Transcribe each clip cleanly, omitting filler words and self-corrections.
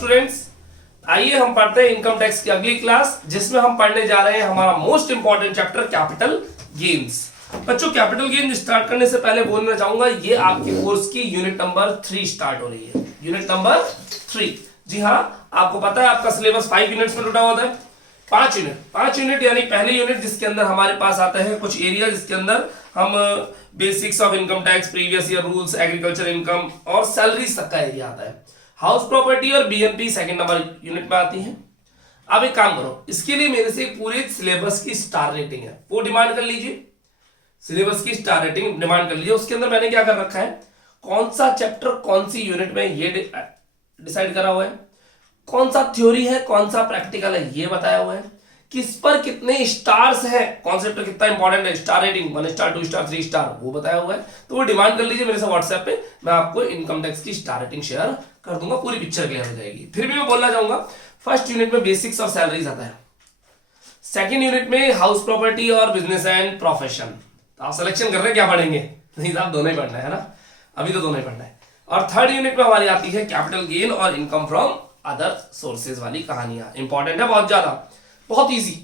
Students, आइए हम पढ़ते हैं इनकम टैक्स की अगली क्लास, जिसमें हम पढ़ने जा रहे हैं हमारा most important chapter capital gains. बच्चों, कैपिटल गेन स्टार्ट करने से पहले बोलना चाहूंगा, ये आपकी कोर्स की यूनिट नंबर 3 स्टार्ट हो रही है। यूनिट नंबर 3, जी हाँ, आपको पता है आपका सिलेबस 5 यूनिट्स में टूटा होता है। 5 यूनिट यानी पहले यूनिट जिसके अंदर हमारे पास आता है कुछ एरिया, जिसके अंदर हम basics of income tax, previous year rules, agriculture income और सैलरीज तक का एरिया आता है। हाउस प्रॉपर्टी और बीएनपी सेकंड नंबर यूनिट में आती है। अब एक काम करो, इसके लिए मेरे से पूरे सिलेबस की स्टार रेटिंग है, वो डिमांड कर लीजिए। सिलेबस की स्टार रेटिंग डिमांड कर लीजिए। उसके अंदर मैंने क्या कर रखा है, कौन सा चैप्टर कौन सी यूनिट में, ये डिसाइड करा हुआ है। कौन सा थ्योरी है, कौन सा प्रैक्टिकल है, ये बताया हुआ है। किस पर कितने स्टार्स हैं, कॉन्सेप्ट कितना इंपॉर्टेंट है, star rating 1 star 2 star 3 star, वो बताया हुआ है। तो वो डिमांड कर लीजिए मेरे से व्हाट्सएप पे, मैं आपको इनकम टैक्स की स्टार रेटिंग शेयर कर दूंगा, पूरी पिक्चर क्लियर हो जाएगी। फिर भी मैं बोलना चाहूंगा, फर्स्ट यूनिट में बेसिक्स और सैलरीज आता है, सेकंड यूनिट में हाउस प्रॉपर्टी और बिजनेस एंड प्रोफेशन। तो आप सिलेक्शन कर रहे हैं क्या पढ़ेंगे, नहीं साहब दोनों ही पढ़ना है ना, अभी तो दोनों ही पढ़ना है। और थर्ड यूनिट में हमारी आती है कैपिटल गेन और इनकम फ्रॉम अदर सोर्सेज वाली कहानियां। इंपॉर्टेंट है बहुत ज्यादा, बहुत इजी,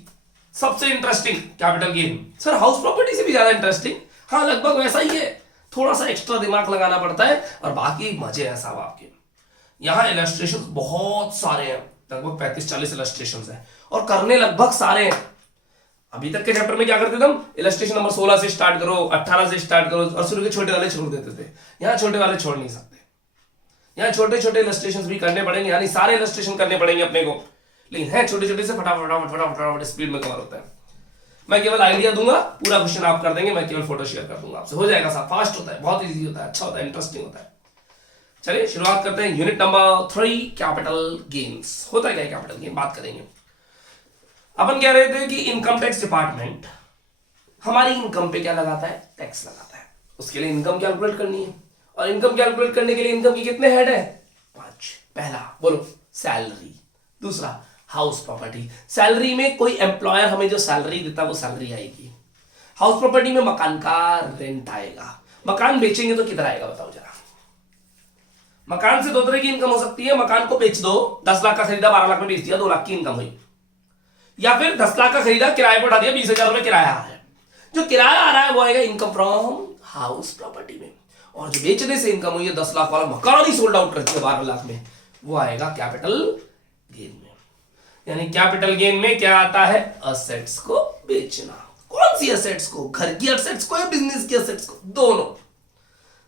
सबसे interesting capital gain. Sir house property से भी ज्यादा इंटरेस्टिंग, हाँ लगभग वैसा ही है, थोड़ा सा एक्स्ट्रा दिमाग लगाना पड़ता है और बाकी मजे हैं साहब आपके। यहाँ इलस्ट्रेशन बहुत सारे हैं, लगभग 35-40 इलस्ट्रेशन हैं और करने लगभग सारे हैं। अभी तक के चैप्टर में क्या करते थे हम, इलस्ट्रेशन नंबर 16 से स्टार्ट करो, 18 से स्टार्ट करो और शुरू के छोटे वाले छोड़ देते थे। यहाँ छोटे वाले छोड़ नहीं सकते, यहाँ छोटे छोटे इलस्ट्रेशन भी करने पड़ेंगे, यानी सारे इलस्ट्रेशन करने पड़ेंगे अपने को, लेकिन है छोटे छोटे से फटाफट स्पीड में कवर होता है। मैं केवल आइडिया दूंगा, पूरा क्वेश्चन आप कर देंगे, मैं केवल फोटो शेयर कर दूंगा आपसे, हो जाएगा साहब। फास्ट होता है, बहुत इजी होता है, अच्छा होता है, इंटरेस्टिंग होता है। चलिए शुरुआत करते हैं यूनिट नंबर 3 कैपिटल गेन्स। होता है क्या कैपिटल गेन, बात करेंगे। अपन कह रहे थे कि इनकम टैक्स डिपार्टमेंट हमारी इनकम पे क्या लगाता है, टैक्स लगाता है। उसके लिए इनकम कैलकुलेट करनी है, और इनकम कैलकुलेट करने के लिए इनकम की कितने हेड है, 5। पहला बोलो सैलरी, दूसरा हाउस प्रॉपर्टी, सैलरी में कोई एम्प्लॉयर हमें जो सैलरी देता है वो सैलरी आएगी। हाउस प्रॉपर्टी में मकान का रेंट आएगा। मकान बेचेंगे तो कितना आएगा बताओ जरा। मकान से दो तरह की इनकम हो सकती है, मकान को बेच दो, 10 लाख का खरीदा 12 लाख में बेच दिया, 2 लाख की इनकम हुई। या फिर 10 लाख का खरीदा, किराए पर उठा दिया, 20,000 रुपए किराया आ रहा है। जो किराया आ रहा है वो आएगा इनकम फ्रॉम हाउस प्रॉपर्टी में, और जो बेचने से इनकम हुई है 10 लाख वाला मकान ही सोल्ड आउट कर दिया 12 लाख में, वो आएगा कैपिटल गेन में। यानी कैपिटल गेन में क्या आता है, असेट्स को बेचना। कौन सी असेट्स को, घर की असेट्स को या बिजनेस की असेट्स को, दोनों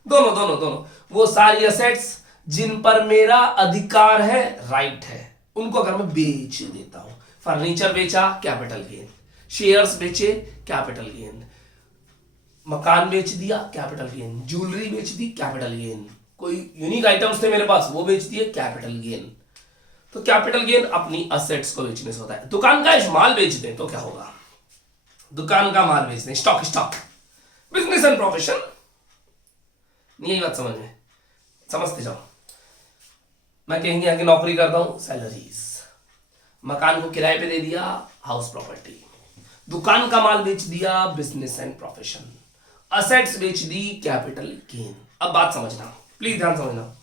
दोनों दोनों दोनों। वो सारी असेट्स जिन पर मेरा अधिकार है, राइट है, उनको अगर मैं बेच देता हूं, फर्नीचर बेचा कैपिटल गेन, शेयर्स बेचे कैपिटल गेन, मकान बेच दिया कैपिटल गेन, ज्वेलरी बेच दी कैपिटल गेन, कोई यूनिक आइटम्स थे मेरे पास वो बेच दिए कैपिटल गेन। तो कैपिटल गेन अपनी असेट्स को बेचने से होता है। दुकान का माल बेच दें तो क्या होगा, दुकान का माल बेच दें, स्टॉक। बिजनेस एंड प्रोफेशन, नहीं यही बात समझ में, समझते जाओ। मैं कहीं आगे नौकरी करता हूं, सैलरीज। मकान को किराए पे दे दिया, हाउस प्रॉपर्टी। दुकान का माल बेच दिया, बिजनेस एंड प्रोफेशन। असेट्स बेच दी, कैपिटल गेन। अब बात समझना, प्लीज ध्यान समझना।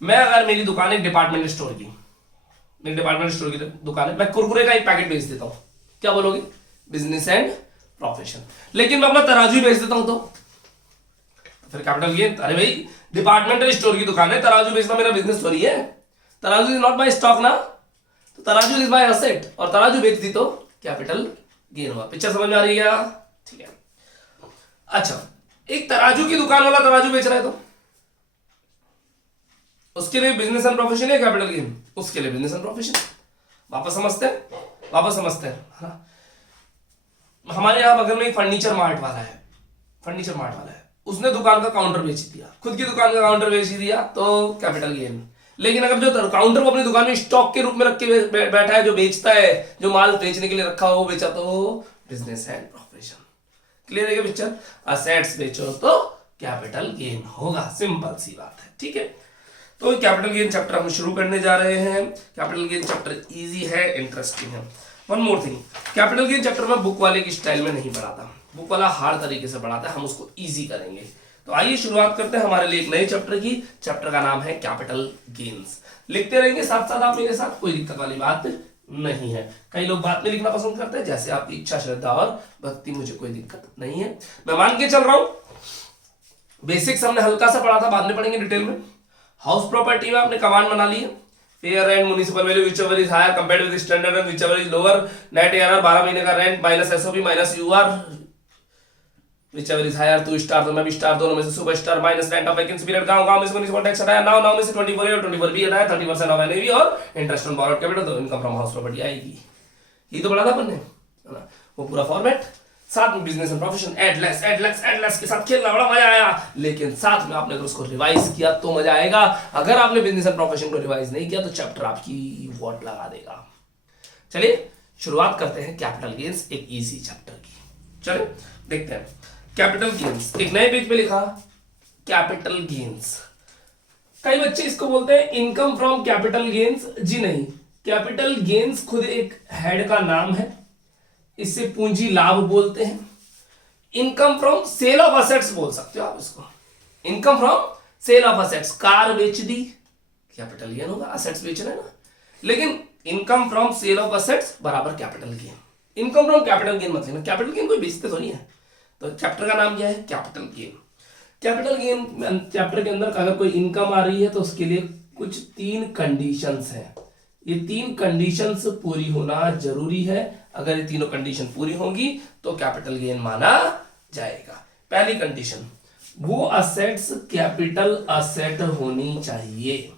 मैं अगर मेरी दुकान एक डिपार्टमेंट स्टोर की, मेरी डिपार्टमेंट स्टोर की दुकान है, मैं कुरकुरे का एक पैकेट बेच देता हूं, क्या बोलोगे, बिजनेस एंड प्रोफेशन। लेकिन मैं अपना तराजू बेच देता हूं तो फिर कैपिटल गेन। अरे भाई डिपार्टमेंटल स्टोर की दुकान है, तराजू बेचना मेरा बिजनेस थोड़ी है, तराजू इज नॉट माय स्टॉक ना, तो तराजू इज माय एसेट, और तराजू बेच दी तो कैपिटल गेन हुआ। पिक्चर समझ में आ रही है क्या, ठीक है। अच्छा, एक तराजू की दुकान वाला तराजू बेच रहा है तो उसके लिए बिजनेस एंड प्रोफेशन है कैपिटल गेन, उसके लिए बिजनेस एंड प्रोफेशन। वापस समझते हैं हाँ? हमारे यहां बगल में एक फर्नीचर मार्ट वाला है, उसने दुकान का काउंटर बेच दिया, खुद की दुकान का काउंटर बेच दिया तो कैपिटल गेन। लेकिन अगर जो काउंटर को अपनी दुकान में स्टॉक के रूप में रख के बैठा है, जो बेचता है, जो माल बेचने के लिए रखा हो वो बेचा तो बिजनेस एंड प्रोफेशन। क्लियर है क्या पिक्चर, असेट्स बेचो तो कैपिटल गेन होगा, सिंपल सी बात है, ठीक है। तो कैपिटल गेन चैप्टर हम शुरू करने जा रहे हैं। कैपिटल गेन चैप्टर इजी है, इंटरेस्टिंग है। One more thing, capital gain chapter में बुक वाले की स्टाइल में नहीं पढ़ाता, बुक वाला हार्ड तरीके से पढ़ाता है, हम उसको इजी करेंगे। तो आइए शुरुआत करते हैं हमारे लिए एक नए चैप्टर की। चैप्टर का नाम है कैपिटल गेन्स। लिखते रहेंगे साथ साथ आप मेरे साथ, कोई दिक्कत वाली बात नहीं है। कई लोग बात में लिखना पसंद करते हैं, जैसे आपकी इच्छा, श्रद्धा और भक्ति, मुझे कोई दिक्कत नहीं है। मैं मान के चल रहा हूं बेसिक्स हमने हल्का सा पढ़ा था, बाद में पढ़ेंगे डिटेल में। हाउस प्रॉपर्टी में आपने कमांड बना ली है, fair rent, municipal value whichever is higher compared with standard rent whichever is lower, net ARR 12 महीने का rent minus SOP minus UR whichever is higher, 2 star तो मैं भी स्टार, दोनों में से super star, minus rent of vacancy period, गांव में से म्युनिसिपल टैक्स हटाया, नाउ में से 24 और 24 भी हटाया, 30% ऑफ एनएवी और इंटरेस्ट ऑन बोरोड कैपिटल, तो इनकम फ्रॉम हाउस प्रॉपर्टी आएगी। ये तो पढ़ा था अपन ने, है ना, वो पूरा फॉर्मेट। साथ में business and profession, add less के साथ खेलना बड़ा मजा आया, लेकिन साथ में आपने अगर उसको रिवाइज किया तो मजा आएगा। अगर आपने बिजनेस एंड प्रोफेशन को रिवाइज नहीं किया तो चैप्टर आपकी वॉट लगा देगा। चलिए शुरुआत करते हैं कैपिटल गेन्स, एक इजी चैप्टर की। चलिए देखते हैं कैपिटल गेन्स। एक नए पेज पे लिखा कैपिटल गेन्स। कई बच्चे इसको बोलते हैं इनकम फ्रॉम कैपिटल गेन्स। जी नहीं, कैपिटल गेन्स खुद एक हेड का नाम है, इससे पूंजी लाभ बोलते हैं। Income from sale of assets बोल सकते हो आप इसको, income from sale of assets. Car बेच दी, कैपिटल गेन होगा, असेट्स बेच रहे हैं ना। लेकिन income from sale of assets बराबर capital gain. Income from capital gain मत लेना, कैपिटल गेन कोई बेचते तो नहीं है। तो चैप्टर का नाम क्या है? Capital gain. Capital gain chapter के अंदर अगर कोई इनकम आ रही है तो उसके लिए कुछ 3 कंडीशंस हैं। ये 3 कंडीशंस पूरी होना जरूरी है। अगर ये तीनों कंडीशन पूरी होंगी तो कैपिटल गेन माना जाएगा। पहली कंडीशन, वो असेट्स कैपिटल असेट होनी चाहिए।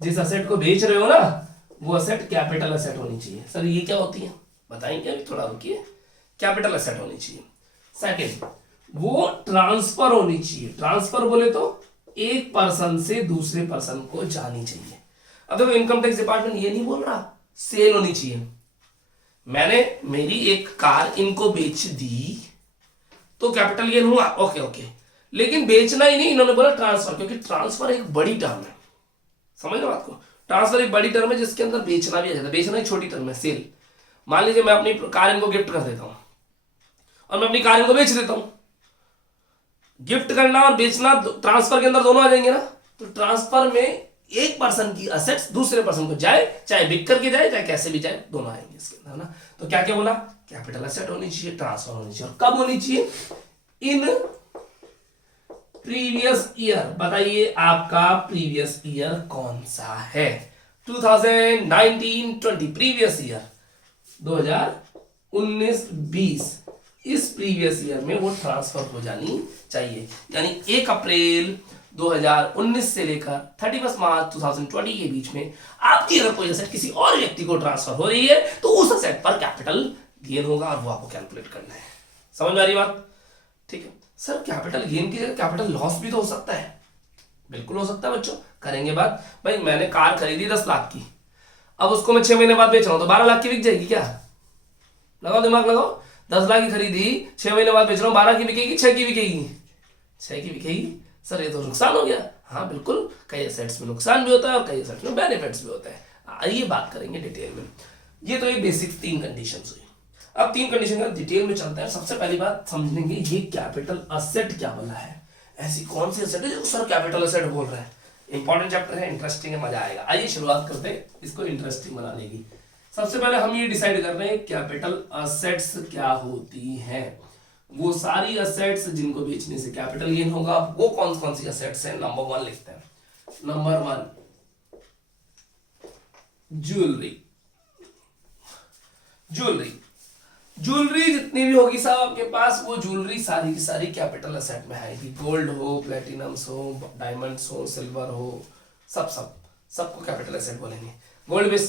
जिस असेट को बेच रहे हो ना, वो असेट कैपिटल असेट होनी चाहिए। सर ये क्या होती है बताएंगे, अभी थोड़ा रुकिए। कैपिटल असेट होनी चाहिए। सेकंड, वो ट्रांसफर होनी चाहिए। ट्रांसफर बोले तो एक पर्सन से दूसरे पर्सन को जानी चाहिए। अब देखो इनकम टैक्स डिपार्टमेंट ये नहीं बोल रहा सेल होनी चाहिए। मैंने मेरी एक कार इनको बेच दी तो कैपिटल गेन हुआ, ओके ओके, लेकिन बेचना ही नहीं, इन्होंने बोला ट्रांसफर, क्योंकि ट्रांसफर एक बड़ी टर्म है। समझ लो बात को, ट्रांसफर एक बड़ी टर्म है जिसके अंदर बेचना भी आ जाता है। बेचना एक छोटी टर्म है, सेल। मान लीजिए मैं अपनी कार इनको गिफ्ट कर देता हूं और मैं अपनी कार इनको बेच देता हूं। गिफ्ट करना और बेचना ट्रांसफर के अंदर दोनों आ जाएंगे ना। तो ट्रांसफर में एक पर्सन की असेट्स दूसरे पर्सन को जाए, चाहे बिक करके जाए चाहे कैसे भी जाए, दोनों आएंगे इसके अंदर ना। तो क्या क्या बोला, कैपिटल असेट होनी चाहिए, ट्रांसफर होनी चाहिए। और कब होनी चाहिए? In previous year. बताइए आपका प्रीवियस ईयर कौन सा है? 2019-20 प्रीवियस ईयर 2019-20 इस प्रीवियस ईयर में वो ट्रांसफर हो जानी चाहिए। यानी 1 अप्रैल 2019 से लेकर 31 मार्च 2020 के बीच में आपकी अगर कोई असेट किसी और व्यक्ति को ट्रांसफर हो रही है तो उस असेट पर कैपिटल गेन होगा और वो आपको कैलकुलेट करना है। समझ में आ रही बात? ठीक है सर, कैपिटल गेन की जगह कैपिटल लॉस भी तो हो सकता है। बिल्कुल हो सकता है बच्चों, करेंगे बात। भाई मैंने कार खरीदी 10 लाख की, अब उसको मैं 6 महीने बाद बेच रहा हूं तो 12 लाख की बिक जाएगी क्या? लगाओ दिमाग लगाओ। 10 लाख की खरीदी, 6 महीने बाद बेच रहा हूं, 12 की बिकेगी, 6 की बिकेगी? 6 की बिकेगी। सर ये तो नुकसान हो गया। हाँ बिल्कुल, कई एसेट्स में नुकसान भी होता है और कई एसेट्स में बेनिफिट्स भी होते हैं। आइए बात करेंगे डिटेल में। ये तो एक बेसिक 3 कंडीशंस हुई। अब 3 कंडीशन का डिटेल में चलते हैं। सबसे पहली बात समझेंगे ये कैपिटल असेट क्या बोला है। ऐसी कौन सी असेट है जो सर कैपिटल असेट बोल रहा है? इंपॉर्टेंट चैप्टर है, इंटरेस्टिंग है, मजा आएगा। आइए शुरुआत करते हैं इसको इंटरेस्टिंग बनाने की। सबसे पहले हम ये डिसाइड कर रहे हैं कैपिटल असेट्स क्या होती हैं। वो सारी असेट्स जिनको बेचने से कैपिटल गेन होगा। वो कौन सी असेट्स हैं? नंबर 1 लिखते हैं। Number 1 jewellery. ज्वेलरी ज्वेलरी जितनी भी होगी साहब आपके पास, वो ज्वेलरी सारी की सारी कैपिटल असेट में आएगी। गोल्ड हो, प्लेटिनम्स हो, डायमंड्स हो, सिल्वर हो, सबको कैपिटल असेट बोलेंगे। गोल्ड बेच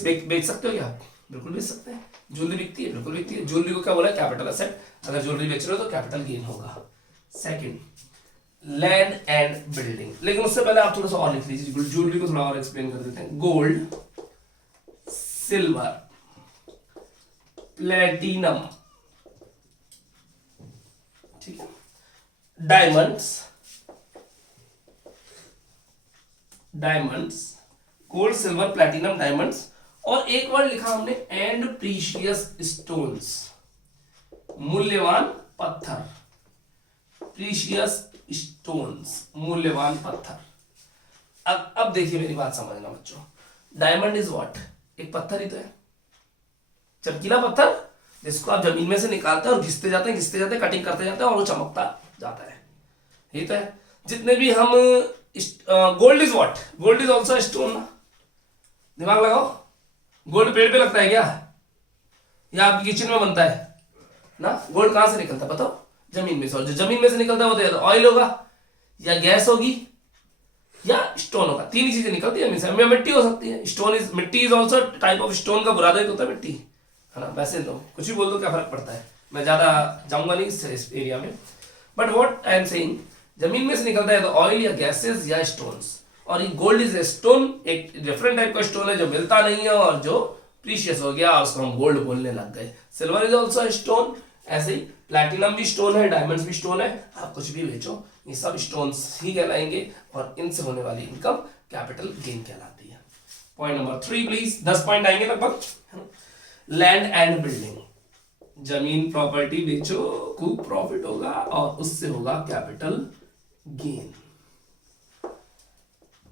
सकते हो क्या आप? बिल्कुल बेच सकते हैं। ज्वेलरी बिकती है? बिल्कुल बिकती है। ज्वेलरी को क्या बोला? Capital asset. अगर ज्वेलरी बेच रहे हो तो कैपिटल गेन होगा। Second, land and building. लेकिन उससे पहले आप थोड़ा सा और लिख लीजिए, ज्वेलरी को थोड़ा और एक्सप्लेन कर देते हैं। गोल्ड, सिल्वर, प्लेटिनम, ठीक है, diamonds, gold, silver, platinum, diamonds, और एक वर्ड लिखा हमने एंड प्रीशियस स्टोन्स, मूल्यवान पत्थर। प्रीशियस स्टोन्स, मूल्यवान पत्थर। अब देखिए मेरी बात समझना बच्चों। Diamond is what? एक पत्थर ही तो है, चमकीला पत्थर जिसको आप जमीन में से निकालते हैं और घिसते जाते हैं, कटिंग करते जाते हैं और वो चमकता जाता है, ये तो है। जितने भी हम gold is what? Gold is also stone ना, दिमाग लगाओ। गोल्ड पेड़ पे लगता है क्या, या आपकी किचन में बनता है ना? गोल्ड कहां से निकलता है बताओ? जमीन में से। और जो जमीन में से निकलता है वो तो ऑयल होगा या गैस होगी या स्टोन होगा, तीन ही चीजें निकलती है जमीन से। मिट्टी हो सकती है, स्टोन इज, मिट्टी is also type of stone का बुरादा ही तो होता है मिट्टी, है ना? वैसे तो कुछ भी बोल दो, क्या फर्क पड़ता है, मैं ज्यादा जाऊंगा नहीं इस एरिया में। But what I am saying, जमीन में से निकलता है तो ऑयल या गैसेस या स्टोन्स। और ये गोल्ड इज ए स्टोन, एक डिफरेंट टाइप का स्टोन है जो मिलता नहीं है और जो प्रीशियस हो गया और उसको हम गोल्ड बोलने लग गए। सिल्वर इज ऑल्सो स्टोन, ऐसे ही प्लैटिनम भी स्टोन है, डायमंड्स भी स्टोन है, आप कुछ भी बेचो ये सब स्टोन्स ही कहलाएंगे और इनसे होने वाली इनकम कैपिटल गेन कहलाती है। पॉइंट नंबर 3 प्लीज, 10 पॉइंट आएंगे लगभग। लैंड एंड बिल्डिंग, जमीन प्रॉपर्टी बेचो, खूब प्रॉफिट होगा और उससे होगा capital gain.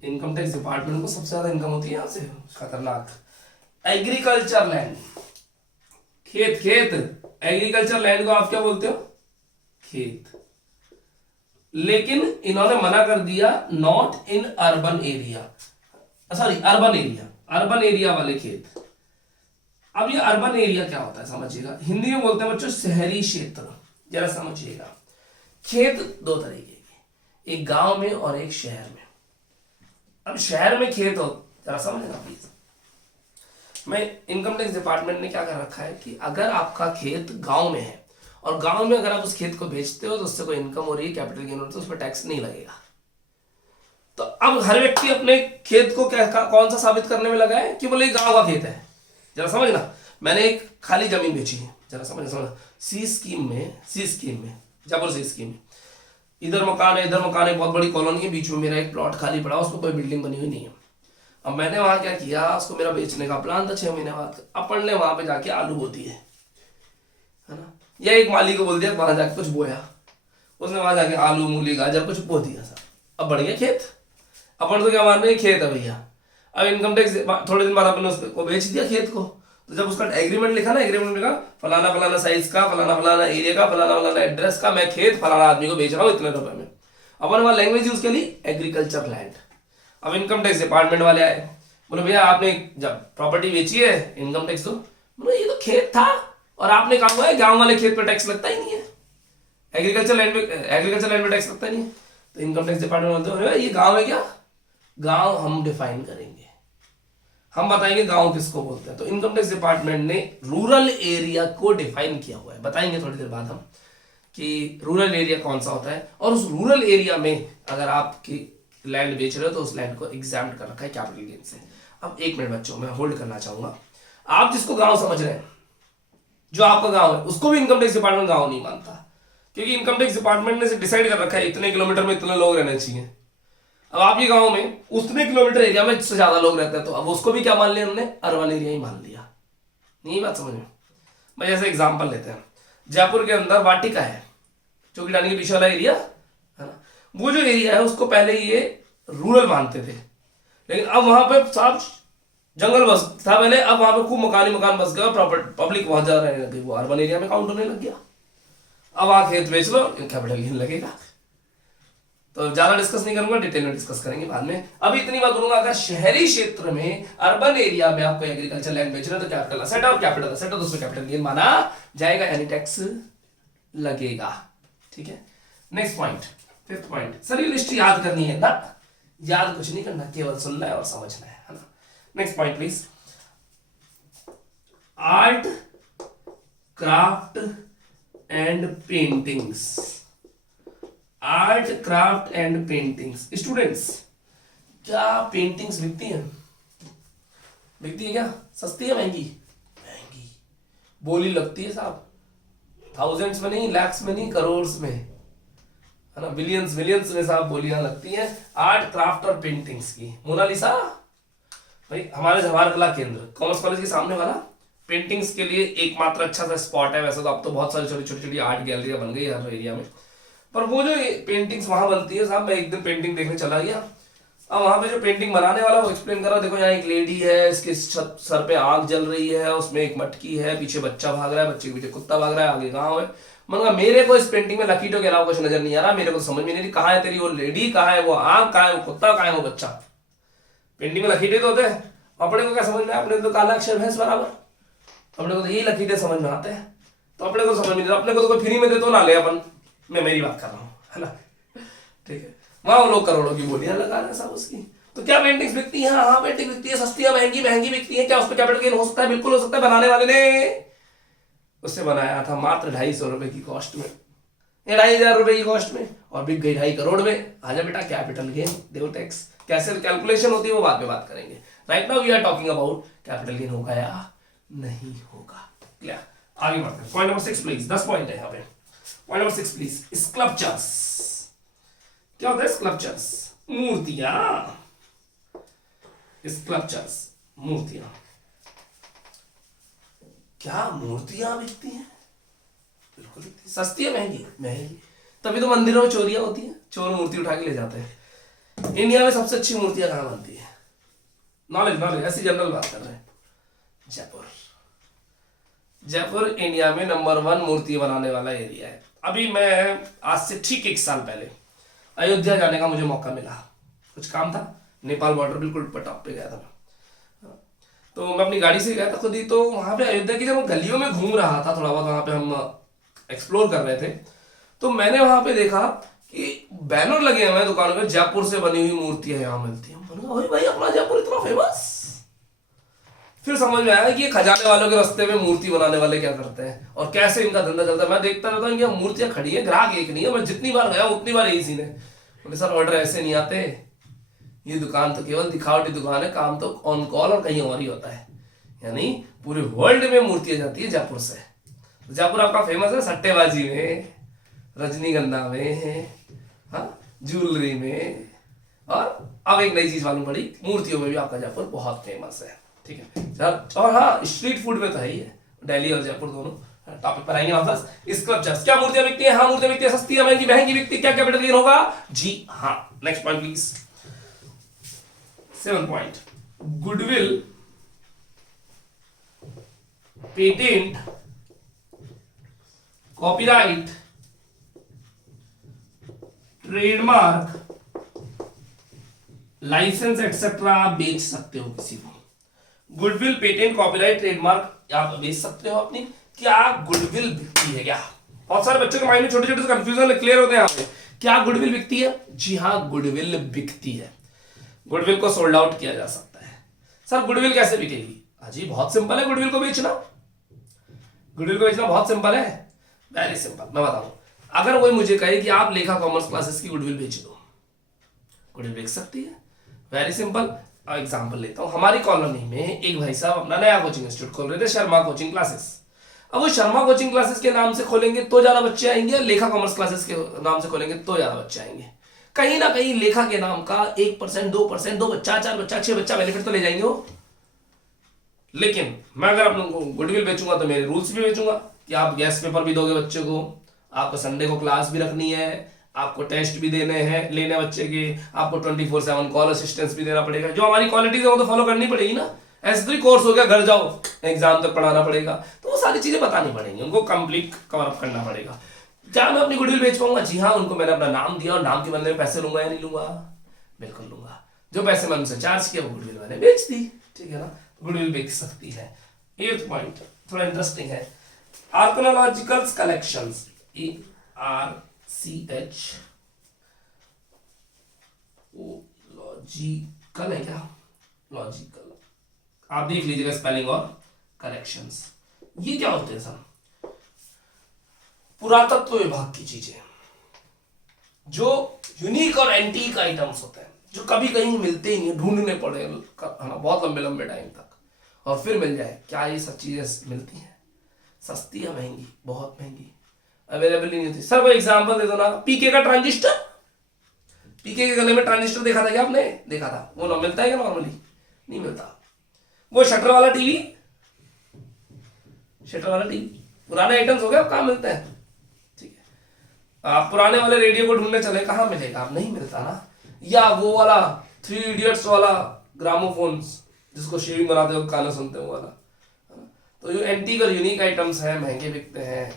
Income tax department को सबसे ज्यादा इनकम होती है यहां से, खतरनाक। एग्रीकल्चर लैंड, खेत एग्रीकल्चर लैंड को आप क्या बोलते हो? खेत। लेकिन इन्होंने मना कर दिया not in urban area, sorry urban area वाले खेत। अब ये अर्बन एरिया क्या होता है समझिएगा, हिंदी में बोलते हैं बच्चों शहरी क्षेत्र। जरा समझिएगा, खेत दो तरीके के, एक गांव में और एक शहर में। अब शहर में खेत हो, जरा समझना प्लीज। मैं इनकम टैक्स डिपार्टमेंट ने क्या कर रखा है कि अगर आपका खेत गांव में है और गांव में अगर आप उस खेत को बेचते हो तो उससे कोई इनकम हो रही है, कैपिटल गेन हो रही है, तो उस पर टैक्स नहीं लगेगा। तो अब हर व्यक्ति अपने खेत को कौन सा साबित करने में लगा है कि बोले गांव का खेत है। जरा समझना, मैंने एक खाली जमीन बेची है, जरा समझना। सी स्कीम में जयपुर सी स्कीम में इधर मकान है, बहुत बड़ी कॉलोनी है, बीच में मेरा एक प्लॉट खाली पड़ा, उसमें कोई बिल्डिंग बनी हुई नहीं है। अब मैंने वहां क्या किया, उसको मेरा बेचने का प्लान था 6 महीने बाद। अपन ने वहां पे जाके आलू बो दिए, है ना, या एक माली को बोल दिया वहां जाके कुछ बोया, उसने वहां जाके आलू मूली गाजर कुछ बो दिया सर। अब बढ़ गया खेत, अपन तो क्या मान रहे हैं खेत है भैया। अब इनकम टैक्स थोड़े दिन बाद अपन ने उसको बेच दिया खेत को। तो जब उसका एग्रीमेंट लिखा ना, एग्रीमेंट लिखा फलाना साइज का, फलाना एरिया का, फलाना एड्रेस का, मैं खेत फलाना आदमी को बेच रहा हूँ इतने रुपए में। अपन वहां लैंग्वेज यूज के लिए एग्रीकल्चर लैंड। अब इनकम टैक्स डिपार्टमेंट वाले आए, बोले भैया आपने जब प्रॉपर्टी बेची है इनकम टैक्स दो। बोले ये तो खेत था और आपने कहा हुआ है गांव वाले खेत पे टैक्स लगता ही नहीं है, एग्रीकल्चर लैंड पे टैक्स लगता नहीं है। तो इनकम टैक्स डिपार्टमेंट बोलते हैं ये गांव है क्या? गांव हम डिफाइन करेंगे, हम बताएंगे गांव किसको बोलते हैं। तो इनकम टैक्स डिपार्टमेंट ने रूरल एरिया को डिफाइन किया हुआ है, बताएंगे थोड़ी देर बाद हम कि रूरल एरिया कौन सा होता है। और उस रूरल एरिया में अगर आपकी लैंड बेच रहे हो तो उस लैंड को एग्जाम्प्ट कर रखा है कैपिटल गेन से। अब 1 मिनट बच्चों, मैं होल्ड करना चाहूंगा। आप जिसको गांव समझ रहे हैं, जो आपका गांव है, उसको भी इनकम टैक्स डिपार्टमेंट गांव नहीं मानता, क्योंकि इनकम टैक्स डिपार्टमेंट ने डिसाइड कर रखा है इतने किलोमीटर में इतने लोग रहने चाहिए। अब आपके गांव में उतने किलोमीटर एरिया में से ज्यादा लोग रहते हैं, तो अब उसको भी क्या मान लिया उन्होंने? अर्बन एरिया ही मान लिया। नहीं बात समझ में? मैं जैसे एग्जाम्पल लेते हैं, जयपुर के अंदर वाटिका है, चौकी डानी के पीछे वाला एरिया है ना, वो जो एरिया है उसको पहले ये रूरल मानते थे, लेकिन अब वहां पे साफ जंगल बस था पहले, अब वहां पे खूब मकान बस गया, पब्लिक वहां जा रहने लगी, वो अर्बन एरिया में काउंट होने लग गया। अब वहां खेत बेच लो, कैपिटल गेन लगेगा। तो ज्यादा डिस्कस नहीं करूंगा, डिटेल में डिस्कस करेंगे बाद में। अभी इतनी बात बोलूंगा, अगर शहरी क्षेत्र में अर्बन एरिया में आपको एग्रीकल्चर लैंड बेचना है तो कैपिटल असेट और कैपिटल असेट, तो उसमें कैपिटल गेन माना जाएगा, यानी टैक्स लगेगा। ठीक है, next point, 5th point. Sir ये लिस्ट याद करनी है ना? याद कुछ नहीं करना, केवल सुनना है और समझना है ना? Next point please. Art, craft and paintings. Art, craft and paintings. Students, क्या पेंटिंग्स बिकती हैं? बिकती है क्या? सस्ती है महंगी? महंगी। बोली लगती है साहब, थाउजेंड्स में नहीं, लैक्स में नहीं, करोड़ में, है ना, बिलियंस में साहब बोलियां लगती हैं आर्ट, क्राफ्ट और पेंटिंग्स की। मोनालिसा भाई, हमारे जवाहर कला केंद्र कॉमर्स कॉलेज के सामने वाला पेंटिंग्स के लिए एकमात्र अच्छा सा स्पॉट है। वैसे तो अब तो बहुत सारी छोटी छोटी आर्ट गैलरियां बन गई हर एरिया में, पर वो जो पेंटिंग्स वहां बनती है साहब, मैं एक दिन पेंटिंग देखने चला गया, अब वहां पे जो पेंटिंग बनाने वाला वो एक्सप्लेन कर रहा है, देखो यहाँ एक लेडी है, इसके सर पे आग जल रही है, उसमें एक मटकी है, पीछे बच्चा भाग रहा है, बच्चे के पीछे कुत्ता भाग रहा है, आगे गाँव है। मैंने कहा मेरे को इस पेंटिंग में लकीटो के अलावा कुछ नजर नहीं आ रहा, मेरे को तो समझ में नहीं, कहाँ है तेरी वो लेडी, कहाँ है वो आग, कहाँ है वो कुत्ता, कहाँ है वो बच्चा। पेंटिंग में लकीटे तो होते हैं, अपने को क्या समझ में, अपने तो काला अक्षर भैंस बराबर, अपने को तो यही लकीटे समझ में आते हैं, तो अपने को समझ में नहीं, अपने को तो कोई फ्री में दे तो ना ले अपन। मैं मेरी बात कर रहा हूँ, है ना, ठीक है। वहां लोग करोड़ों की बोलियां लगा रहे हैं सब उसकी। तो क्या पेंटिंग्स बिकती है? हाँ पेंटिंग बिकती है, सस्ती है, महंगी महंगी बिकती है। क्या उस पर कैपिटल गेन हो सकता है? बिल्कुल हो सकता है। बनाने वाले ने उससे बनाया था मात्र 250 रुपए की कॉस्ट में, 2,500 रुपए की कॉस्ट में, और बिक गई 2.5 करोड़ में। आजा बेटा, कैपिटल गेन देव टैक्स कैसे कैलकुलेशन होती है वो बाद में बात करेंगे। Right now we are talking about capital gain होगा या नहीं होगा। क्लियर? आगे बढ़ते हैं। Point number 6 please. 10 पॉइंट है यहाँ पे। Point number 6 please. स्कल्पचर्स। क्या होता है स्कल्पचर्स? मूर्तियां। स्कल्पचर्स मूर्तियां। क्या मूर्तियां बिकती हैं? बिल्कुल बिकती है। सस्ती है महंगी? महंगी। तभी तो मंदिरों में चोरियां होती हैं, चोर मूर्ति उठा के ले जाते हैं। इंडिया में सबसे अच्छी मूर्तियां कहां बनती है? नॉलेज नॉलेज ऐसी जनरल बात कर रहे हैं। जयपुर। जयपुर इंडिया में नंबर 1 मूर्ति बनाने वाला एरिया है। अभी मैं आज से ठीक 1 साल पहले अयोध्या जाने का मुझे मौका मिला, कुछ काम था, नेपाल बॉर्डर बिल्कुल टॉप पे गया था। तो मैं अपनी गाड़ी से गया था खुद ही। तो वहां पे अयोध्या की जब मैं गलियों में घूम रहा था, थोड़ा बहुत वहां पे हम एक्सप्लोर कर रहे थे, तो मैंने वहां पे देखा कि बैनर लगे हुए हैं दुकानों पे, जयपुर से बनी हुई मूर्तियां यहाँ मिलती हैं। मैंने भाई अपना जयपुर इतना फेमस। फिर समझ में आया कि ये खजाने वालों के रास्ते में मूर्ति बनाने वाले क्या करते हैं और कैसे इनका धंधा चलता है। मैं देखता रहता हूँ कि मूर्तियां खड़ी है, ग्राहक एक नहीं है। मैं जितनी बार गया उतनी बार यही सीन है। बोले सर ऑर्डर ऐसे नहीं आते, ये दुकान तो केवल दिखावटी दुकान है, काम तो ऑन कॉल और कहीं और ही होता है। यानी पूरे वर्ल्ड में मूर्तियां जाती है जयपुर से। जयपुर आपका फेमस है सट्टेबाजी में, रजनीगंधा में, हाँ ज्वेलरी में, और अब एक नई चीज मालूम पड़ी, मूर्तियों में भी आपका जयपुर बहुत फेमस है। ठीक है। और हाँ स्ट्रीट फूड में तो है ही है, दिल्ली और जयपुर दोनों टॉपिक पर आएंगे वापस। स्कल्पचर्स। क्या मूर्तियां बिकती है? हाँ मूर्तियां बिकती है। सस्ती है महंगी? महंगी बिकती है। क्या कैपिटल गेन होगा? जी हाँ। Next point please. 7 point. Goodwill, patent, copyright, trademark, license etcetera आप बेच सकते हो किसी को। गुडविल, पेटेंट, कॉपीराइट, ट्रेडमार्क आप बेच सकते हो अपनी। क्या गुडविल बिकती है? क्या बहुत सारे बच्चों के माइंड में छोटे छोटे कंफ्यूजन क्लियर होते हैं यहाँ पे। क्या गुडविल बिकती है? जी हाँ गुडविल बिकती है। गुडविल को सोल्ड आउट किया जा सकता है। सर गुडविल कैसे बिकेगी? जी बहुत सिंपल है गुडविल को बेचना। गुडविल को बेचना बहुत सिंपल है, वेरी सिंपल। मैं बताऊं, अगर कोई मुझे कहे कि आप लेखा कॉमर्स क्लासेस की गुडविल बेच दो, गुडविल बेच सकती है। Very simple. एग्जाम्पल लेता हूं, हमारी कॉलोनी में एक भाई साहब अपना नया कोचिंग इंस्टीट्यूट खोल रहे थे, शर्मा कोचिंग क्लासेस। अब वो शर्मा कोचिंग क्लासेस के नाम से खोलेंगे तो ज्यादा बच्चे आएंगे, लेखा कॉमर्स क्लासेस के नाम से खोलेंगे तो ज्यादा बच्चे आएंगे। कहीं ना कहीं लेखा के नाम का 1%, 2%, 2 बच्चा, 4 बच्चा, 6 बच्चा बेनिफिट तो ले जाएंगे वो। लेकिन मैं अगर आप लोगों को गुडविल बेचूंगा तो मेरे रूल्स भी बेचूंगा कि आप गेस्ट पेपर भी दोगे बच्चे को, आपको संडे को क्लास भी रखनी है, आपको टेस्ट भी देने हैं लेने बच्चे के, आपको 24/7 कॉल असिस्टेंस भी देना पड़ेगा। जो हमारी क्वालिटीज है वो तो फॉलो करनी पड़ेगी ना। ऐसे तो ही कोर्स हो गया घर जाओ एग्जाम तक पढ़ाना पड़ेगा, तो वो सारी चीजें बतानी पड़ेंगी, उनको कंप्लीट कवर अप करना पड़ेगा। क्या मैं अपनी गुडविल बेच पाऊंगा? जी हाँ, उनको मैंने अपना नाम दिया और नाम के बदले में पैसे लूंगा या नहीं लूंगा? बिल्कुल लूंगा। जो पैसे मैंने उनसे चार्ज किया वो गुडविल मैंने बेच दी। ठीक है ना, गुडविल बेच सकती है। 8th पॉइंट थोड़ा इंटरेस्टिंग है। आर्कोलॉजिकल कलेक्शंस, ARCH लॉजिकल है क्या? लॉजिकल, आप देख लीजिएगा स्पेलिंग और करेक्शंस। ये क्या होते हैं सर? पुरातत्व विभाग की चीजें जो यूनिक और एंटीक आइटम्स होते हैं, जो कभी कहीं मिलते ही नहीं, ढूंढने पड़े बहुत लंबे लंबे टाइम तक, और फिर मिल जाए। क्या ये सब चीजें मिलती हैं? सस्ती या महंगी? बहुत महंगी, अवेलेबल नहीं होती। सर कोई एग्जांपल दे दो ना। पीके का ट्रांजिस्टर, पीके के गले में ट्रांजिस्टर देखा था क्या आपने? देखा था। वो ना मिलता है क्या नॉर्मली? नहीं मिलता। वो शटर वाला टीवी, शटर वाला टीवी पुराने आइटम्स हो गए, अब कहाँ मिलते हैं? ठीक है, आप पुराने वाले रेडियो को ढूंढने चले, कहाँ मिलेगा? अब नहीं मिलता ना। या वो वाला थ्री इडियट्स वाला ग्रामोफोन्स जिसको शेविंग बनाते हो गाना सुनते हो वाला, तो जो एंटीक और यूनिक आइटम्स हैं महंगे बिकते हैं,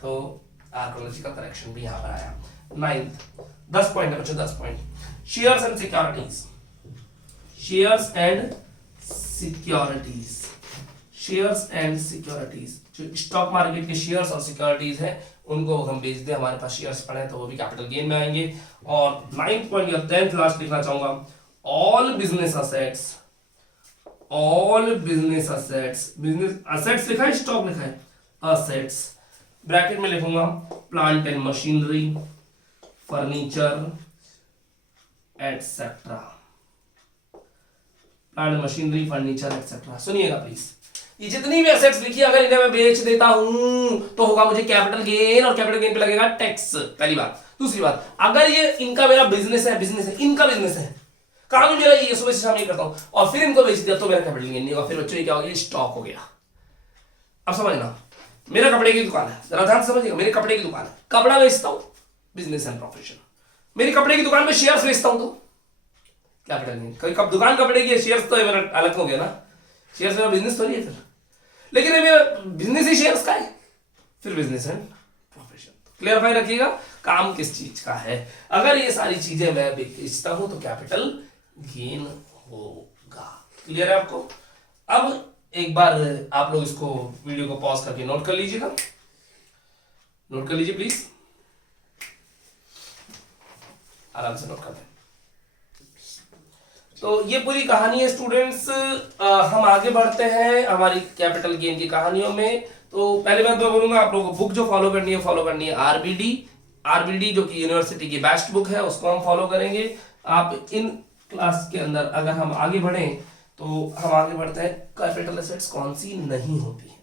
तो आर्कोलॉजिकल करेक्शन भी यहाँ पर आया। 9th 10 पॉइंट है बच्चों, 10 point. Shares and securities, shares and securities, shares and securities, जो स्टॉक मार्केट के शेयर्स और सिक्योरिटीज हैं उनको हम बेचते हैं, हमारे पास शेयर्स पड़े हैं तो वो भी कैपिटल गेन में आएंगे। और 9th पॉइंट या 10th लास्ट लिखना चाहूंगा, all business assets, all business assets, business assets लिखा है स्टॉक लिखा है, असेट्स ब्रैकेट में लिखूंगा plant and machinery, furniture etcetera, plant machinery furniture etcetera. सुनिएगा प्लीज, ये जितनी भी एसेट्स लिखी अगर इन्हें मैं बेच देता हूं तो होगा मुझे कैपिटल गेन, और कैपिटल गेन पे लगेगा टैक्स, पहली बात। दूसरी बात, अगर ये इनका मेरा बिजनेस है, बिजनेस है इनका बिजनेस है, काम मेरा ये सुबह से शाम ये करता हूं और फिर इनको बेच दिया तो मेरा कैपिटल गेन नहीं होगा, फिर बच्चों ये क्या हो गया, स्टॉक हो गया। अब समझना, मेरा कपड़े की दुकान है, जरा ध्यान से समझिएगा, मेरी कपड़े की दुकान है, कपड़ा बेचता हूं, बिजनेस एंड प्रोफेशन। मेरी कपड़े की दुकान में शेयर्स बेचता हूं तो कैपिटल गेन। कब दुकान कपड़े की है, शेयर्स तो मेरा अलग हो गया ना, शेयर्स मेरा बिजनेस तो नहीं है फिर, लेकिन मेरा बिजनेस ही शेयर्स का है, फिर बिजनेस एंड प्रोफेशन। क्लियरफाई रखिएगा काम किस चीज का है। अगर ये सारी चीजें मैं बेचता हूं तो कैपिटल गेन होगा। क्लियर है आपको? अब एक बार आप लोग इसको वीडियो को पॉज करके नोट कर लीजिएगा, नोट कर लीजिए प्लीज, आराम से नोट कर लें। तो ये पूरी कहानी है स्टूडेंट्स। हम आगे बढ़ते हैं हमारी कैपिटल गेन की कहानियों में। तो पहले मैं तो बोलूंगा आप लोगों को बुक जो फॉलो करनी है आरबीडी जो कि यूनिवर्सिटी की बेस्ट बुक है, उसको हम फॉलो करेंगे। आप इन क्लास के अंदर अगर हम आगे बढ़े तो हम आगे बढ़ते हैं कैपिटल एसेट्स कौन सी नहीं होती है।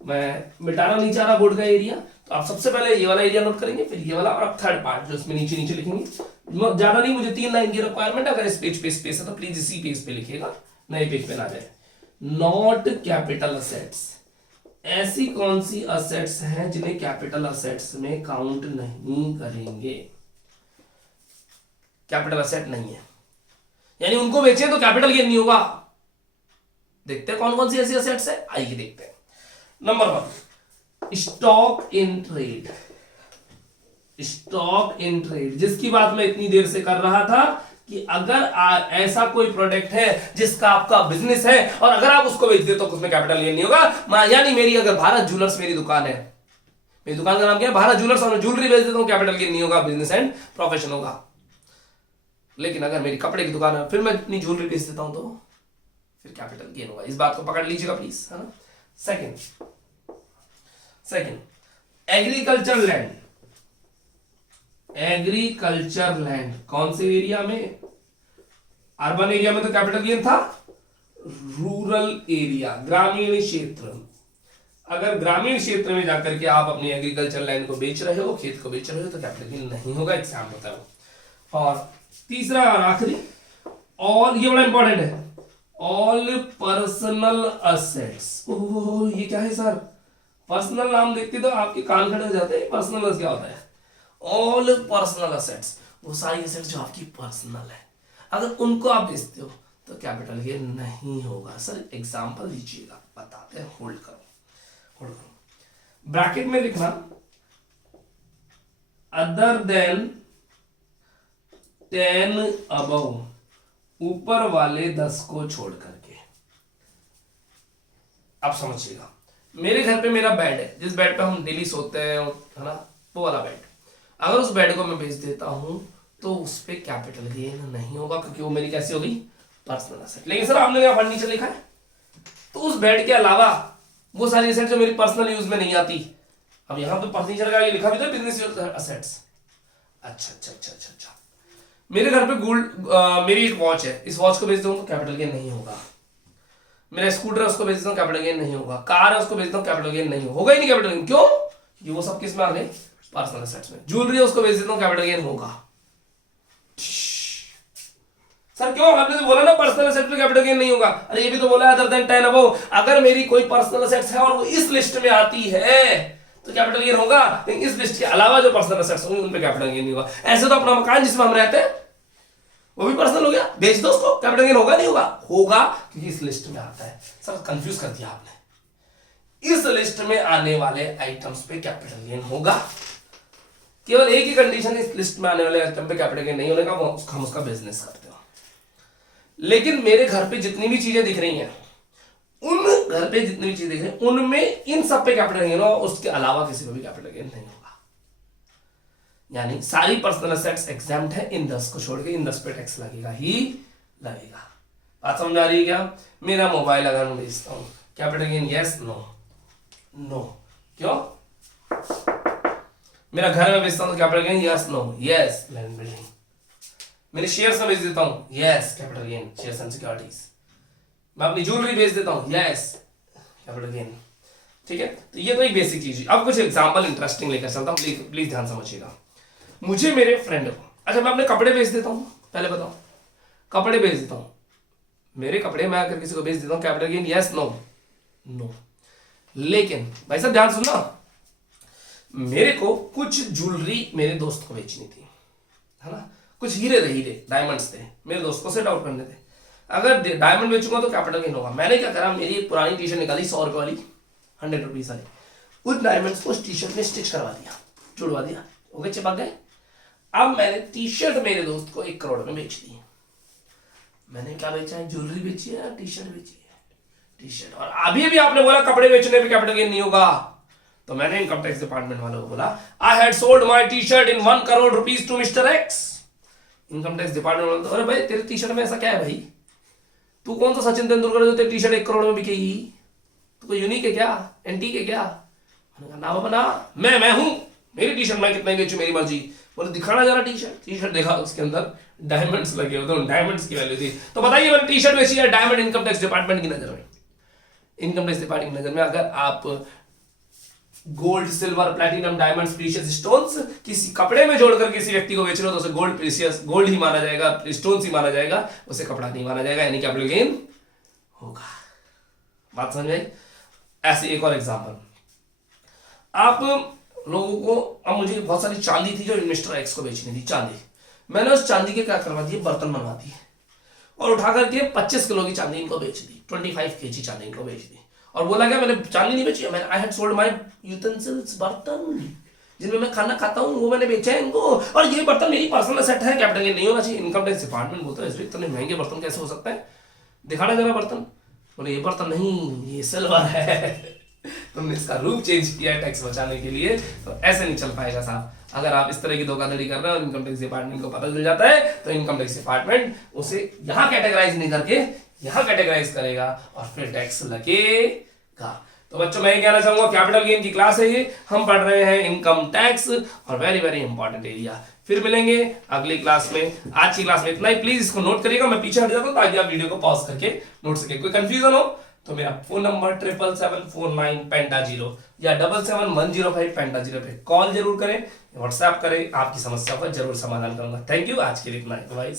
मैं मिटाना नहीं चाह रहा बोर्ड का एरिया, तो आप सबसे पहले ये वाला एरिया नोट करेंगे, फिर ये वाला, और आप थर्ड पार्ट जो इसमें नीचे नीचे लिखेंगे। ज्यादा नहीं, मुझे 3 लाइन की रिक्वायरमेंट है। अगर इस पेज पे स्पेस है तो प्लीज इसी पेज पे लिखिएगा, नए पेज पे ना जाए। नॉट कैपिटल असेट्स, ऐसी कौन सी असेट्स हैं जिन्हें कैपिटल असेट्स में काउंट नहीं करेंगे, कैपिटल असेट नहीं है, यानी उनको बेचे तो कैपिटल गेन नहीं होगा। देखते हैं कौन कौन सी ऐसी असेट्स है, आइए देखते हैं। Number 1, stock in trade. Stock in trade, जिसकी बात मैं इतनी देर से कर रहा था कि अगर ऐसा कोई प्रोडक्ट है जिसका आपका बिजनेस है और अगर आप उसको बेच दे तो उसमें कैपिटल गेन नहीं होगा। यानी मेरी अगर भारत ज्वेलर्स मेरी दुकान है, मेरी दुकान का नाम क्या है, भारत ज्वेलर्स, और मैं ज्वेलरी बेच देता हूं, कैपिटल गेन नहीं होगा, बिजनेस एंड प्रोफेशन होगा। लेकिन अगर मेरी कपड़े की दुकान है फिर मैं अपनी ज्वेलरी बेच देता हूं तो फिर कैपिटल गेन होगा। इस बात को पकड़ लीजिएगा प्लीज, है ना। Second agriculture land. Agriculture land कौन से एरिया में, अर्बन एरिया में तो कैपिटल गेन था, रूरल एरिया ग्रामीण क्षेत्र। अगर ग्रामीण क्षेत्र में जाकर के आप अपनी एग्रीकल्चर लैंड को बेच रहे हो, खेत को बेच रहे हो, तो कैपिटल गेन नहीं होगा, एग्जाम होता है। और तीसरा और आखिरी, ऑल, ये बड़ा इंपॉर्टेंट है, ऑल पर्सनल असेट्स। ओह ये क्या है सर, पर्सनल नाम देखते तो आपके कान खड़े हो जाते हैं। पर्सनल क्या होता है? ऑल पर्सनल असेट्स, वो सारी असेट्स जो आपकी पर्सनल है, अगर उनको आप बेचते हो तो कैपिटल गेन नहीं होगा। सर एग्जांपल दीजिएगा, बताते हैं, होल्ड करो। ब्रैकेट में लिखना अदर देन 10 अबव, ऊपर वाले 10 को छोड़ करके। अब समझिएगा, मेरे घर पे मेरा बेड है, जिस बेड पे हम डेली सोते हैं, है ना, वो वाला बेड, अगर उस बेड को मैं बेच देता हूं तो उस पे कैपिटल गेन नहीं होगा, क्योंकि वो मेरी कैसी हो गई, पर्सनल एसेट। लेकिन सर आपने यहाँ फर्नीचर लिखा है, तो उस बेड के अलावा वो सारी एसेट जो मेरी पर्सनल यूज में नहीं आती, अब यहाँ पे फर्नीचर का ये लिखा भी तो बिजनेस असेट्स। अच्छा, मेरे घर पे गोल्ड, मेरी एक वॉच है, इस वॉच को बेच दूं तो कैपिटल गेन नहीं होगा। मेरा स्कूटर है, उसको बेच देता हूं, कैपिटल गेन नहीं होगा। कार है, उसको बेच देता हूं, कैपिटल गेन नहीं होगा ही नहीं कैपिटल गेन। क्यों? क्योंकि वो सब किस में आ गए, पर्सनल एसेट्स में। ज्वेलरी है, उसको बेच देता हूं, कैपिटल गेन होगा। सर क्यों? आपने तो बोला ना पर्सनल एसेट में कैपिटल गेन नहीं होगा। अरे ये भी तो बोला अदर देन 10 अबव, अगर मेरी कोई पर्सनल एसेट्स है और वो इस लिस्ट में आती है तो कैपिटल गेन होगा, लेकिन इस लिस्ट के अलावा जो पर्सनल एसेट्स होंगे उन पे कैपिटल गेन नहीं होगा। ऐसे तो अपना मकान जिसमें हम रहते हैं वो भी पर्सनल हो गया, बेच दो उसको, कैपिटल गेन होगा नहीं होगा? होगा, क्योंकि इस लिस्ट में आता है। सर कंफ्यूज कर दिया आपने, इस लिस्ट में आने वाले आइटम्स पे कैपिटल गेन होगा। केवल एक ही कंडीशन है, इस लिस्ट में आने वाले आइटम पे कैपिटल गेन नहीं होने का, हम उसका बिजनेस करते हो। लेकिन मेरे घर पे जितनी भी चीजें दिख रही हैं, उन घर पे जितनी भी चीजें दिख रही हैं, उनमें इन सब पे कैपिटल गेन होगा, उसके अलावा किसी पे भी कैपिटल गेन नहीं होगा। यानी सारी पर्सनल एसेट्स एग्जैम्प्ट है, इन 10 को छोड़ के इन 10 पे टैक्स लगेगा ही लगेगा। बात समझ आ रही है क्या? मेरा मोबाइल अगर मैं बेचता हूं, capital gain yes no? No. क्यों? मेरा घर में बेचता हूं तो capital gain yes no? Yes. Land building. मेरे शेयर्स में बेच देता हूं, yes capital gain, shares and securities. मैं अपनी ज्वेलरी बेच देता हूं, यस कैपिटल गेन। ठीक है, तो ये तो एक बेसिक चीज है। अब कुछ एग्जांपल इंटरेस्टिंग लेकर चलता हूं, प्लीज ध्यान समझिएगा। मुझे मेरे फ्रेंड को, अच्छा मैं अपने कपड़े बेच देता हूं, पहले बताओ, कपड़े बेच देता हूं, मेरे कपड़े मैं अगर किसी को बेच देता हूं, capital gain yes no? No. लेकिन भाई साहब ध्यान सुनना, मेरे को कुछ ज्वेलरी मेरे दोस्त को बेचनी थी, है ना, कुछ हीरे थे, हीरे डायमंड्स थे, मेरे दोस्त को सेट आउट करने थे। अगर डायमंड बेचूंगा तो कैपिटल गेन होगा। मैंने क्या करा, मेरी एक पुरानी टी शर्ट निकाली 100 रुपए वाली, 100 रुपीज वाली, उस डायमंड्स को उस टी शर्ट में स्टिच करवा दिया, जुड़वा दिया, हो गए, चिपक गए। अब मैंने टी शर्ट मेरे दोस्त को 1 करोड़ में बेच दी। मैंने क्या बेचा है? ज्वेलरी बेची है, टी शर्ट बेची है, टी शर्ट। और अभी भी आपने बोला कपड़े बेचने पे कैपिटल गेन नहीं होगा, तो मैंने इनकम टैक्स डिपार्टमेंट वालों को बोला, I had sold my T shirt in 1 crore rupees to mister X. Income tax department वाले, अरे भाई तेरे टी शर्ट में ऐसा क्या है भाई, तू कौन सा सचिन तेंदुलकर जो तेरी टी शर्ट 1 करोड़ में बिकेगी? तू कोई यूनिक है क्या, एंटीक है क्या? ना बाबा ना, मैं हूं, मेरी टी शर्ट मैं कितना बेचू, मेरी मर्जी। बोले दिखाना जरा टी शर्ट देखा, उसके अंदर डायमंड्स लगे हुए थे, डायमंड्स की वैल्यू थी। तो बताइए मैंने टी शर्ट बेची है डायमंड। इनकम टैक्स डिपार्टमेंट की नजर में, इनकम टैक्स डिपार्टमेंट की नजर में अगर आप gold, silver, platinum, diamonds, precious stones किसी कपड़े में जोड़कर किसी व्यक्ति को बेच रहे हो तो उसे गोल्ड, प्रीशियस गोल्ड ही माना जाएगा, स्टोन्स ही माना जाएगा, उसे कपड़ा नहीं माना जाएगा, यानी कैपिटल गेन होगा। बात समझ में? ऐसे एक और एग्जांपल, आप लोगों को, अब मुझे बहुत सारी चांदी थी जो इन्वेस्टर एक्स को बेचनी थी, चांदी। मैंने उस चांदी के क्या करवा दिए, बर्तन बनवा दिए और उठा करके 25 किलो की चांदी इनको बेच दी, 25 kg चांदी इनको बेच दी। और बोला क्या, मैंने चांदी नहीं बेची, मैंने आई हैड सोल्ड माय यूटेंसिल्स, बर्तन जिनमें मैं खाना खाता हूँ वो मैंने बेचा है इनको, और ये बर्तन मेरी पर्सनल सेट है, कैपिटल गेन नहीं होना चाहिए। इनकम टैक्स डिपार्टमेंट बोलता है इतने महंगे बर्तन कैसे हो सकता है, दिखाना जरा बर्तन। बोले ये बर्तन नहीं, ये सिल्वर है। तुमने इसका रूप चेंज किया है टैक्स बचाने के लिए, तो ऐसे नहीं चल पाएगा साहब। अगर आप इस तरह की धोखाधड़ी कर रहे हो, इनकम टैक्स डिपार्टमेंट को पता चल जाता है, तो इनकम टैक्स डिपार्टमेंट उसे यहाँ कैटेगराइज नहीं करके यहाँ कैटेगराइज करेगा और फिर टैक्स लगेगा। तो बच्चों मैं ये कहना चाहूंगा, कैपिटल गेन की क्लास है ये, हम पढ़ रहे हैं इनकम टैक्स और वेरी वेरी इंपॉर्टेंट एरिया। फिर मिलेंगे अगली क्लास में। आज की क्लास में इतना ही, प्लीज इसको नोट करिएगा। मैं पीछे हट जाता हूँ ताकि आप वीडियो को पॉज करके नोट सके। कोई कंफ्यूजन हो तो मेरा फोन नंबर 77749 पेंटा 0 या 77105 पेंटा 0 पे कॉल जरूर करें, व्हाट्सएप करें, आपकी समस्या का जरूर समाधान करूंगा। थैंक यू, आज के लिए इतना ही।